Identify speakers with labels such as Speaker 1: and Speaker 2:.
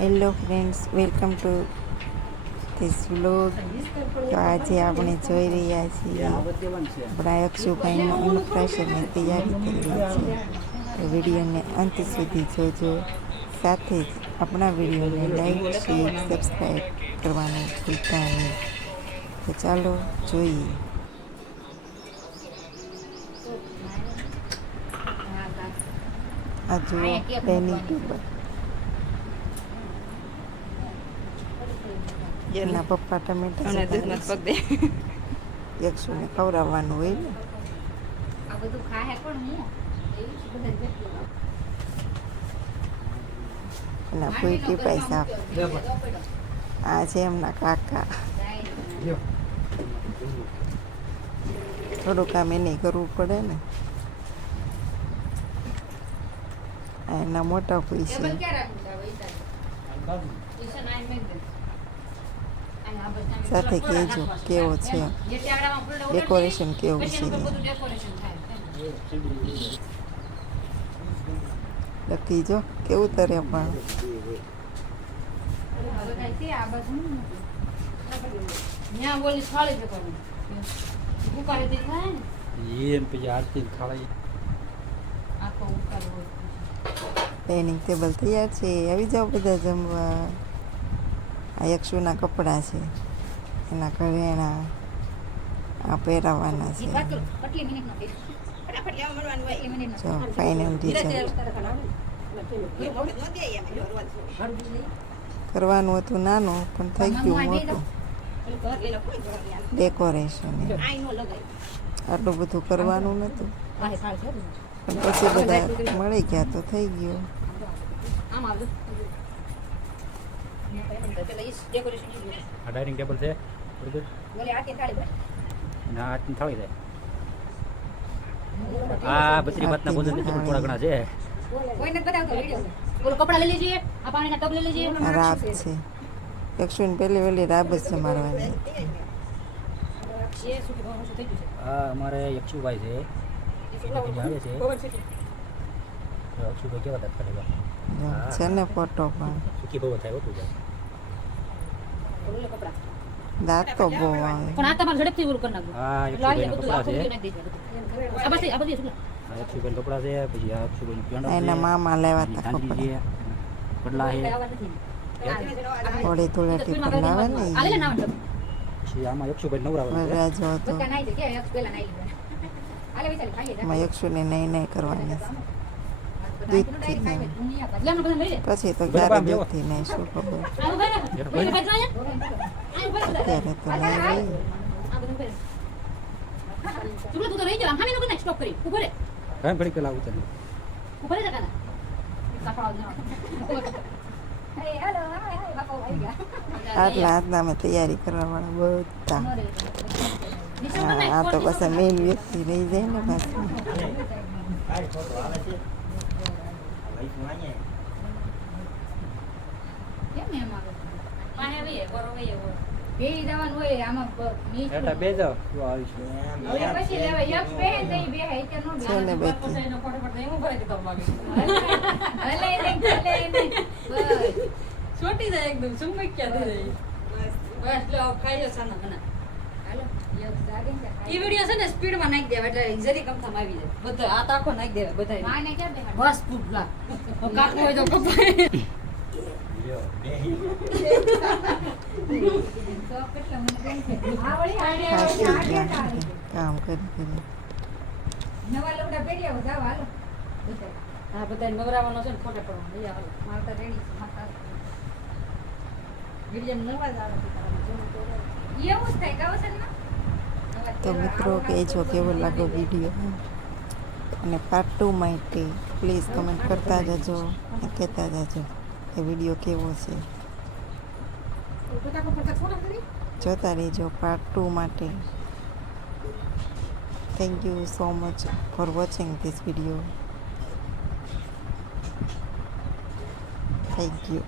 Speaker 1: Hello friends welcome to this vlog તો આજે આપણે જોઈ રહ્યા છીએ આપણા અક્ષુભાઈનું અન્નપ્રાશનની તૈયારી થઈ રહી છે તો વિડીયોને અંત સુધી જોજો. સાથે જ આપણા વિડીયોને લાઈક શેર સબસ્ક્રાઈબ કરવાનું ભૂલતા નહીં. તો ચાલો જોઈએ. આ જુઓ ટેબલ એના પપ્પા ટમેટા
Speaker 2: અને દૂધમાં પગ દે.
Speaker 1: એકસોને ખવડાવવાનું હોય ને.
Speaker 2: આ બધું ખાહે હું.
Speaker 1: એના કોઈ પૈસા આ છે એમના કાકા. થોડું કામ એને કરવું પડે ને. આ એના મોટા પૈસા. સાથે કહેજો કેવો છે? ડેકોરેશન કેવું છે? લખી જો કેવું તરે પણ? ડાઇનિંગ ટેબલ તૈયાર છે. આવી જાઓ બધા જમવા. આ યક્ષુના કપડાં છે. એના ઘરેણા આ પહેરાવાના છે. જો ફાઇનલ રિઝલ્ટ કરવાનું હતું નાનું, પણ થઈ ગયું મોટું. ડેકોરેશન આટલું બધું કરવાનું નહોતું પણ પછી બધા મળી ગયા તો થઈ ગયું
Speaker 2: આમ આવજો પેલા ઈ ડેકોરેશન થઈ ગયું
Speaker 3: આ ડાઇનિંગ ટેબલ છે બરોબર
Speaker 2: બોલે આખી થાળી ભર
Speaker 3: અને આ આરતી થાળી છે આ બત્રી ભાતના ભોજન છે પણ થોડા ઘણા છે
Speaker 2: કોઈ નથી બતાવતો વિડિયો બોલો કપડા લઈ લેજે આ પાણીના ટબ લઈ લેજે
Speaker 1: આ રાબ છે એકસો પહેલી વહેલી રાબ જ જમાડવાની હતી
Speaker 2: છે સુખી ભાવ ઓછું થઈ ગયું
Speaker 3: આ અમારે યક્ષુભાઈ છે
Speaker 2: છે
Speaker 3: આવે છે અક્ષુભાઈ કેવા દાંત કાઢેલા
Speaker 1: જો, છે ને ફોટો પણ
Speaker 3: સુખી બહુ થાય હોતું જાય
Speaker 2: બોલો કપડા
Speaker 1: દાંત તો બહુ આવે
Speaker 2: પણ આ તમારે ઝડપથી ઓલું કરી નાખો
Speaker 3: હા
Speaker 2: એટલે જાય બધું આ બસ આ બધી
Speaker 3: આ યક્ષુભાઈ કપડા છે પછી આ યક્ષુભાઈ પેંડા
Speaker 1: એના મામા લેવા
Speaker 3: તા કપડા.
Speaker 2: પડલા હે
Speaker 1: હોળી ધૂળેટી પર લાવે ને.
Speaker 2: આલે ના.
Speaker 3: પછી આમાં યક્ષુભાઈ નવરા
Speaker 1: રાજો હતો.
Speaker 2: બધા નાઈ જાય કે એક પેલા નાઈ લીધા આલે વિચારી ખાઈએ. જા.
Speaker 1: એમાં યક્ષુને નહીં નહીં કરવાની. છે
Speaker 2: બધા
Speaker 1: દૂધથી
Speaker 2: બધા.
Speaker 1: પછી તો
Speaker 3: બધા
Speaker 1: ક્યારે દૂધથી નહીં શું
Speaker 2: બધા.
Speaker 1: અત્યારે તો
Speaker 2: બધું.
Speaker 1: આટલા અમે તૈયારી કરવાવાળા બધા
Speaker 2: ન રહે.
Speaker 1: હા, આ તો પછી મેઇન વ્યક્તિ રહી જાય ને
Speaker 2: કેમ ને એમ આવે? બરો બરો. બેહી જવાનું હોય આમાં હવે પછી તો નો
Speaker 1: છે ને
Speaker 2: નહીં, હલે. બસ.
Speaker 4: છોટી જાય એકદમ સુમક્યા થઈ જાય બસ લો ખાઈ લો સાના બના
Speaker 2: ને
Speaker 4: એ વિડિયો છે ને સ્પીડમાં નાખી દેવા એટલે જરી કમ થમાવી જાય બધા આ તાકો નાખી દેવા બધા
Speaker 2: માને ક્યાં બેહાડે?
Speaker 4: બસ પૂગલા કાકુ હોય તો કપાય.
Speaker 1: કામ કરી કરી
Speaker 2: નવા લુગડા પહેર્યા હોય જાવ હાલો. બધા.
Speaker 4: હા બધા નવરાવાનો છે ને ફોટા પડવાનો લઈ આવો
Speaker 2: મારતા રેડી છે, મારતા.
Speaker 4: વિડિયો નવા જ આવે તો
Speaker 1: મિત્રો કહેજો કેવો લાગ્યો વીડિયો અને પાર્ટ ટુ માટે પ્લીઝ કમેન્ટ કરતા જજો અને કહેતા જજો કે વીડિયો કેવો છે. જોતા રહેજો પાર્ટ ટુ માટે. Thank you so much for watching this video thank you